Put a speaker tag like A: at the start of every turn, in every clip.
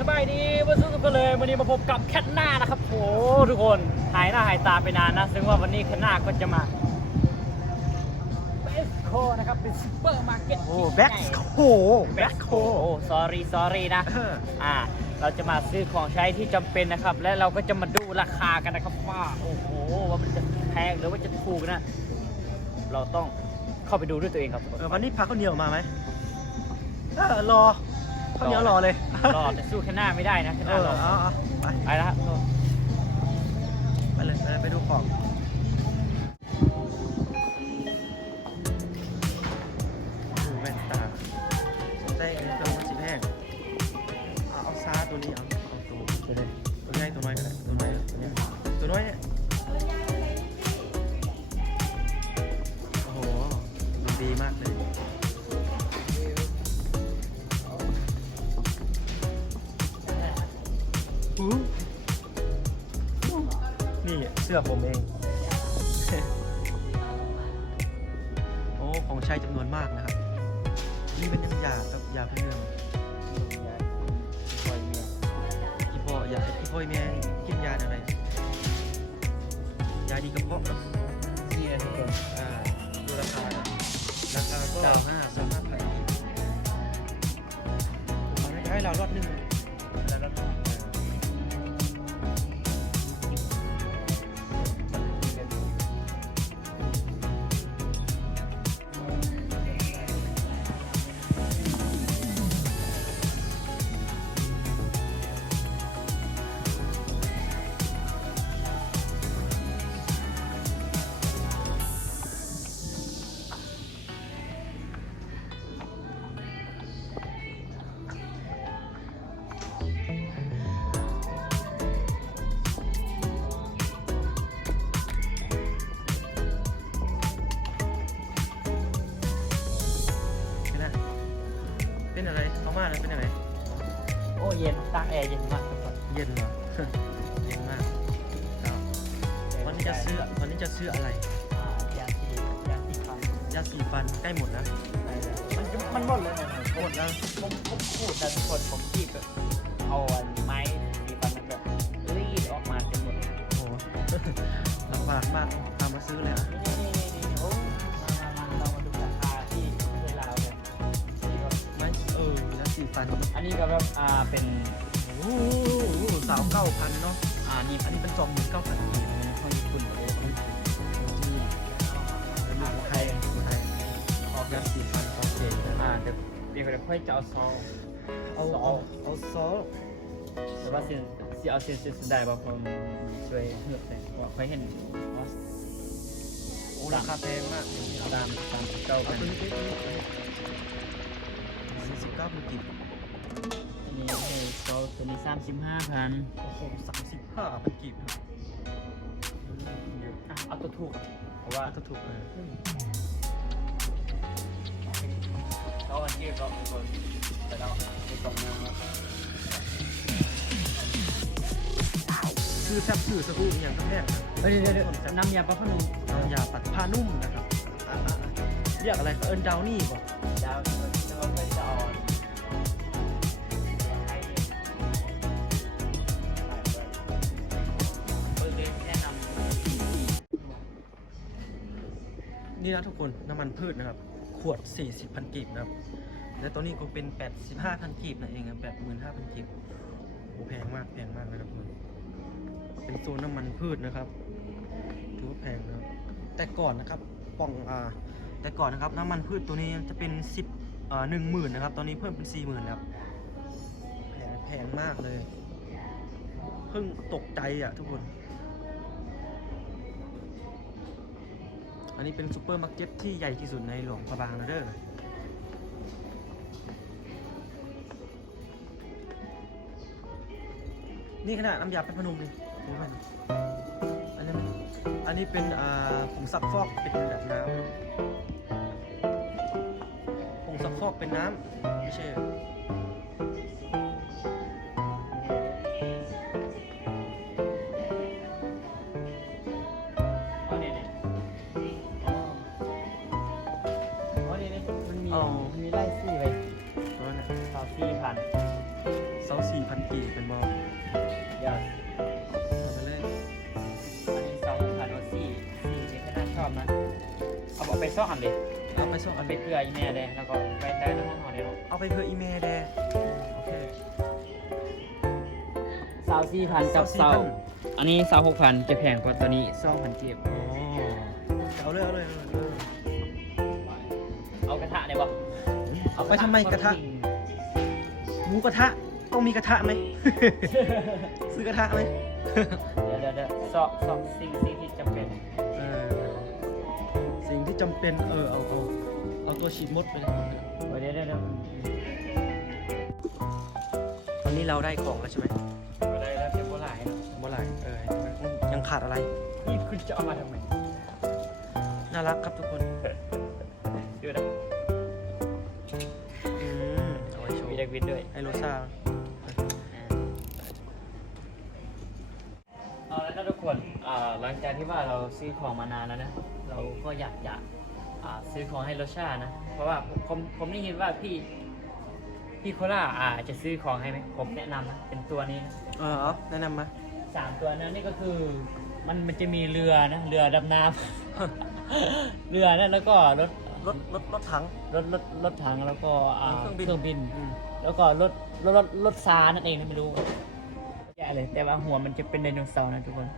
A: สบายดีวันศุกร์ก็เลยวันนี้มาพบกับแคทหน้านะครับโอ้ทุกคนหายหน้าหายตาไปนานนะซึ่งว่าวันนี้แคทหน้าก็จะมาเบสโคนะครับเป็นซูเปอร์มาร์เก็ต
B: โอ้แบ็คโค
A: แบ็คโคโอ้ sorry sorry นะ
B: เออ
A: อ่าเราจะมาซื้อของใช้ที่จำเป็นนะครับ และเราก็จะมาดูราคากันนะครับว่าโอ้โหว่ามันจะแพงหรือว่าจะถูกนะ เราต้องเข้าไปดูด้วยตัวเองครับ
B: เออวันนี้พาข้าวเหนียวมาไหมเออรอ ข้าวเหนียวรอเลย
A: รอแต่สู้แคทหน้าไม่ได้นะแคทห
B: เอ
A: น้า
B: อ
A: รอ
B: เอาเอาไป
A: ไปแล้วครับ
B: ไปเลยไปเลยไปดูของ นี่เสื้อผมเอง โอ้ ของใช้จำนวนมากนะครับ นี่เป็นน้ำยาครับยาพื้นเมืองอีพ่อยาอีพ่อยแม่กินยาอะไร ยาดีกระเพาะครับ
A: เสียทุกคน
B: อ่าดูราคานะราคาก็สามห้าสามห้าพันเอาได้ให้เรารอดหนึ่ง เป็นอะไรเขามาแล้วเป็นอะไร
A: โอ้เย็นตากแอร์เย็นมากทุกคน
B: เย็นเหรอ เย็นมากครับวันนี้จะซื้อวันนี้จะซื้ออะไร
A: อ่ายาสียาสีฟัน
B: ยาสีฟันใกล้หมดแล้ว
A: มันมันหมดเลยนะ
B: หมดแล้ว
A: ผมผมพูดแต่ทุกคนผมจีบแบบเอาอันไม้สีฟันมันแบบรีดออกมาจนหมด
B: โอ้โหลำบากมากตามมาซื้อเลยอะ
A: อยา
B: สีฟัน
A: อันนี้ก็แบบอ่าเป็น
B: โอ้โหสาวเก้าพันเนาะ
A: อ่านี่
B: อันนี้เป็นสองหมื่นเก้าพัน
A: ของญี่ปุ่นเลย
B: ที่เป็นลูกไทยคนไทยออกยาสีฟันโอเคนะ
A: อ่าเดี๋ยวเดี๋ยวเดี๋ยวค่อยจะเอาซอง
B: เอาเอาเอาซอส
A: แต่ว่าเสียนเสียเอาเสียนเสียนได้บอกผมช่วยเลือกแต่ว่าค่อยเห็นว่า
B: โอ้ราคาแพงมากอย่างนี้เอา
A: ตามตามเก้า
B: เอา
A: กัน
B: ตัวนี้ตัวนี้ตัวนี้สี่สิบเก้าพันกิ บ
A: นี่เฮ้ยเก้าตัวนี้สามสิบห้าพัน
B: โอ้โหสามสิบห้าพันกิบครับ
A: อะเอาตัวถูกเพราะว่า
B: ว่าก็ถูกเลย
A: เขาอันที่เราเป็นคนแต่เราเป็นกองเมืองแล้ว
B: ชื่อแทบชื่อสกูอย่างก็แพงนะ
A: เฮ้ยเดี๋ยวเดี๋ยวน้ำยาปลาพนุ่ม
B: น้ำยาปัดผ้านุ่มนะครับอะอะอะเรียกอะไรเขาเอิญดาวนี่บอก
A: ดาวจ นี่นะ
B: ทุกคนน้ำมันพืชนะครับ ขวด 40พันกีบนะครับ และตัวนี้ก็เป็น 85พันกีบนั่นเองครับ85พันกีบโอ้แพงมากแพงมากเลยครับทุกคนเป็นโซนน้ำมันพืชนะครับถือว่าแพงนะครับ แต่ก่อนนะครับป่องอ่าแต่ก่อนนะครับ น้ำมันพืชตัวนี้จะเป็น 10อ่าหนึ่งหมื่นนะครับ ตอนนี้เพิ่มเป็น4 0,000แล้วแพงแพงมากเลย เพิ่งตกใจอะทุกคน นนี้เป็นซูเปอร์มาร์เก็ตที่ใหญ่ที่สุดในหลวงพระบางนะเด้อนี่ขนาดน้ำยาเป็นพนมเลยดูมันอันนี้อันนี้เป็นผงซักฟอกเป็นแบบน้ำผงซักฟอกเป็นน้ำไม่ใช่ เซาสี่พันกีบเป็นบอล
A: เดี๋ยว
B: เอาไปเลย
A: อันนี้สองพันโอซี่สี่เจ็ดขนาดชอบนะเอาเอาไปซ่อนเลย
B: เอาไปส่ง
A: มันเป็นเกลืออีแม่เลยแล้วก็ไปใช้ในห้องนอนเลยเนาะ
B: เอาไปเพื่ออีเมลแดโอเค
A: สาวสี่พันกับสาวอันนี้สาวหกพันจะแพงกว่าตัวนี้สองพันเก็บ
B: อ๋อเอาเลยเอาเลยเอาเลย
A: เอา กระทะได้ปะ
B: เอาไปทำไมกระทะ หมูกระทะต้องมีกระทะไหม ซื้อกระทะไหม
A: เดี๋ยวเดี๋ยวเดี๋ยวสอบสอบสิ่งสิ่งที่จำเป็น
B: เออสิ่งที่จำเป็นเออเอาเอาเอาตัวฉีดมดไปเลย
A: เดี๋ยวเดี๋ยวเดี๋ยว
B: ตอนนี้เราได้ของแล้วใช่ไหม
A: อะไรแล้วเจ็บปวดหลายเนาะ
B: เมื่อไหร่เออยังขาดอะไร
A: นี่คุณจะเอามาทำไม
B: น่ารักครับทุกคน ว้โชว์
A: มีเด็กวิทย์ด้วย
B: ไอโรซ่า
A: เอาแล้วนะทุกคนอ่าหลังจากที่ว่าเราซื้อของมานานแล้วนะ เราก็อยากอยากอ่าซื้อของให้รสชาตินะ เพราะว่าผมผมผมได้ยินว่าพี่พี่โคล่าอ่าจะซื้อของให้ไหมผมแนะนำนะเป็นตัวนี้นะ
B: เออเอาแนะนำมา
A: สามตัวนั้นนี่ก็คือมันมันจะมีเรือนะเรือดำน้ำ เรือนะแล้วก็รถ
B: รถรถรถถัง
A: รถรถรถถังแล้วก็อ่า
B: เครื่องบิน
A: เครื่องบิน
B: อืม
A: แล้วก็รถรถรถรถซานั่นเองนะไม่รู้แย่เลยแต่ว่าหัวมันจะเป็นไดโนเสาร์นะทุกคน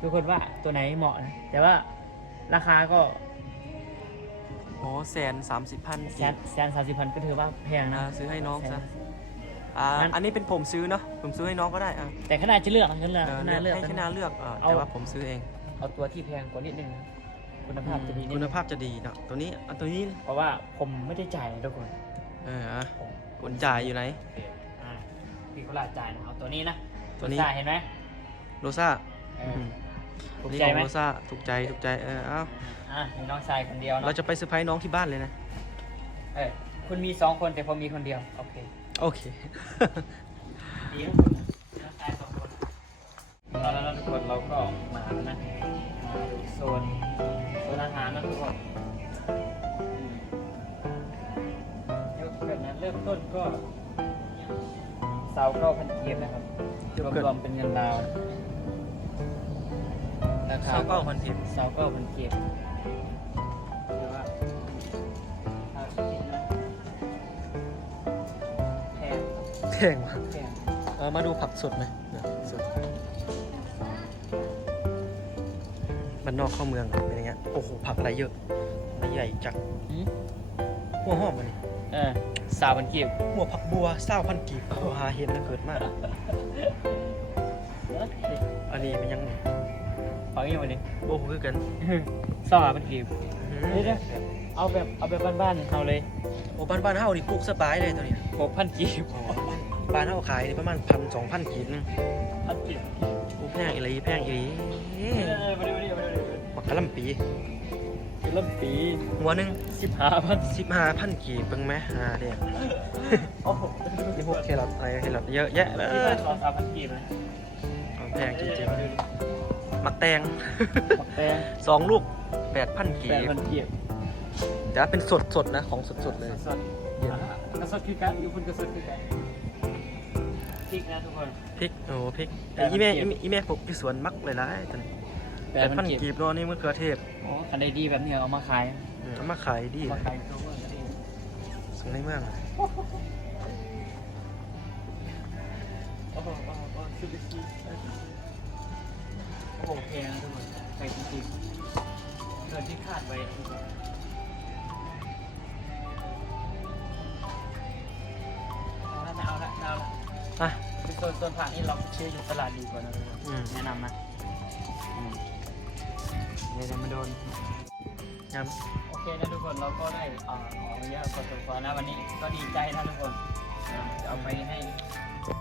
A: ทุกคนว่าตัวไหนเหมาะนะแต่ว่าราคาก็
B: โอ้แสนสามสิบพัน
A: แสนแสนสามสิบพันก็ถือว่าแพง
B: อ่า
A: นะ
B: ซื้อให้น้อง
A: แส
B: ซะ
A: น
B: อ่า
A: งั้น
B: อันนี้เป็นผมซื้อเนาะผมซื้อให้น้องก็ได้อะ
A: แต่ขนาดจะเลือกขนาด
B: เออ
A: ขนาดเลือก
B: ให้ชนะเลือกอะ
A: เอา
B: แต่ว่าผมซื้อเอง
A: เอาตัวที่แพงกว่านิดนึงนะคุณภาพจะดีนิด
B: คุ
A: นึ
B: ณ
A: ง
B: ภาพจะดีเนาะตัวนี้อันตัวนี้
A: เพราะว่าผมไม่ได้จ่ายนะทุกคน
B: เอออะ
A: ผม
B: คนจ่ายอยู่ไหน
A: อ่าพี่เขาลาจ่ายนะเอาตัวนี้นะ
B: ตัวนี้
A: จ่ายเห็นไหม
B: โรซ่า
A: เอ
B: อื
A: อ
B: ม
A: ถูก
B: นี่
A: ใจ
B: ของ
A: ไหม
B: โรซ่าถูกใจถูกใจเออเอ้า
A: อะมีน้องชายคนเดียว
B: เรา
A: เนาะ
B: จะไปเซอร์ไพรส์น้องที่บ้านเลยนะ
A: เออคุณมีสองคนแต่ผมมีคนเดียวโอเค
B: โอเค
A: ดีนะน้องชายสองคนตอนนั้นนะทุกคนเราก็มาแล้วนะมาดูโซนโซนอาหารนะทุกคน ต้นก็เสาเก้าพันเกียร์นะครับ
B: เดี๋ยว
A: รวม
B: เกิด
A: รวมเป็นเงินดาวน์ราคา
B: เสาเก้าพันเกียร์
A: เสาเก้าพันเกียร์คือว่าถ้าคิดนะแพง
B: แพงว่ะ
A: แพง
B: เออมาดูผักสดไหมเนี่ยสดบ้านนอกเข้าเมืองเป็นอย่างเงี้ยโอ้โหผักอะไรเยอะไม่ใหญ่จัง
A: อืม
B: หัวหอมมันนี่
A: เออสาวพันเกียร์
B: หัวผักบัวเศร้าพันกีบโอ้หาเห็นนะเกิดมาก อันนี้มันยัง
A: ฟังยังไงดิ
B: โอ้โหคือกัน
A: สาวพันเกียร์เดี๋ยวๆเอาแบบเอาแบบบ้านๆเอาเลย
B: โอ้บ้านบ้านเฮานี่ปลูกสบายเลยตัวนี้
A: หกพันกีบ
B: บ้านเฮาขายนี่ประมาณพันสองพันกีบนึง
A: พันกีบ
B: โอ้แพงอีหลีแพงอีหลี
A: เออมาดูมาดูมาดู
B: บักกะหล่ำปี
A: คือเริ่มปี
B: หัวหนึ่ง
A: สิบห้าพัน
B: สิบห้าพันกีบเบิ่งไหมหาเรียก
A: โอ้โห
B: นี่พวกเครอทอะไรเครอทเยอะแยะเลย
A: ที่บ้านสองสามพันกีบเลย
B: ของแพงจริงๆมักแตง
A: ปักแตง
B: สองลูกแปดพันกี
A: แปด
B: บ
A: พันกีบ
B: แต่ว่าเป็นสดสดๆนะของสดสดๆเลย
A: สดๆกระสดคือกันอยู่คุณกระสดคือกันพริกนะทุกคน
B: พริกโอ้พริก
A: แป
B: ไอ้
A: ดพัน
B: อีแม่
A: กีบ
B: อีแม่อีแม่ปลูกที่สวนมักเลยนะตอนนี้
A: แป
B: แป
A: ด
B: ด
A: พั
B: พั
A: น
B: น
A: กีบ
B: กีบเนาะนี่มะเขือเทศ
A: โอ้คันใดดีแบบนี้เอามาขาย
B: อืมเอามาขายดี
A: เอา
B: เล
A: มายขายตัวเมื่อกี้
B: สวยมากเลย
A: โอ้โหโอ้โหโอ้โหสุดยอดโอ้โหแพงนะทุกคนแพงจริงๆเกินที่คาดไว้ทุกคนเอาละเอาละเอาละ
B: อะ
A: คือโซนโซนผักนี่เราซื้ออยู่ตลาดดีกว่านะ
B: อืม
A: แนะนำนะอืม เดี๋ยวมาโดน
B: ย
A: โอเคนะทุกคนเราก็ได้อ่าของเยอะพอสมควรนะวันนี้ก็ดีใจนะทุกคนอ่าจะเอาไปให้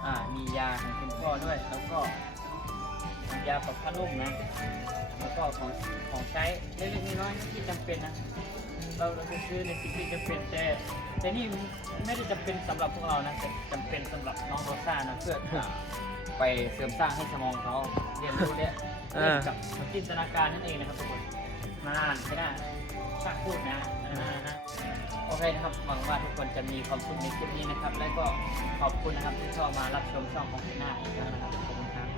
A: อ่ามียาของคุณพ่อด้วย แล้วก็ยาปรับผ้านุ่มนะ แล้วก็ของของใช้เล็กๆน้อยๆที่จำเป็นนะ เราเราจะซื้อในสิ่งที่จำเป็นแต่แต่นี่ไม่ได้จำเป็นสำหรับพวกเรานะแต่จำเป็นสำหรับน้องโรซ่านะเพื่อ ไปเสริมสร้างให้สมองเขาเรียนรู้และเล่นกับจินตนาการนั่นเองนะครับทุกคนนานๆไม่ได้ช่างพูดนะนานๆนะโอโอเคนะครับหวังว่าทุกคนจะมีความสุขในคลิปนี้นะครับ และก็ขอบคุณนะครับที่เข้ามารับชมช่องของหน้าอีกครั้งนะครับขอบคุณครับ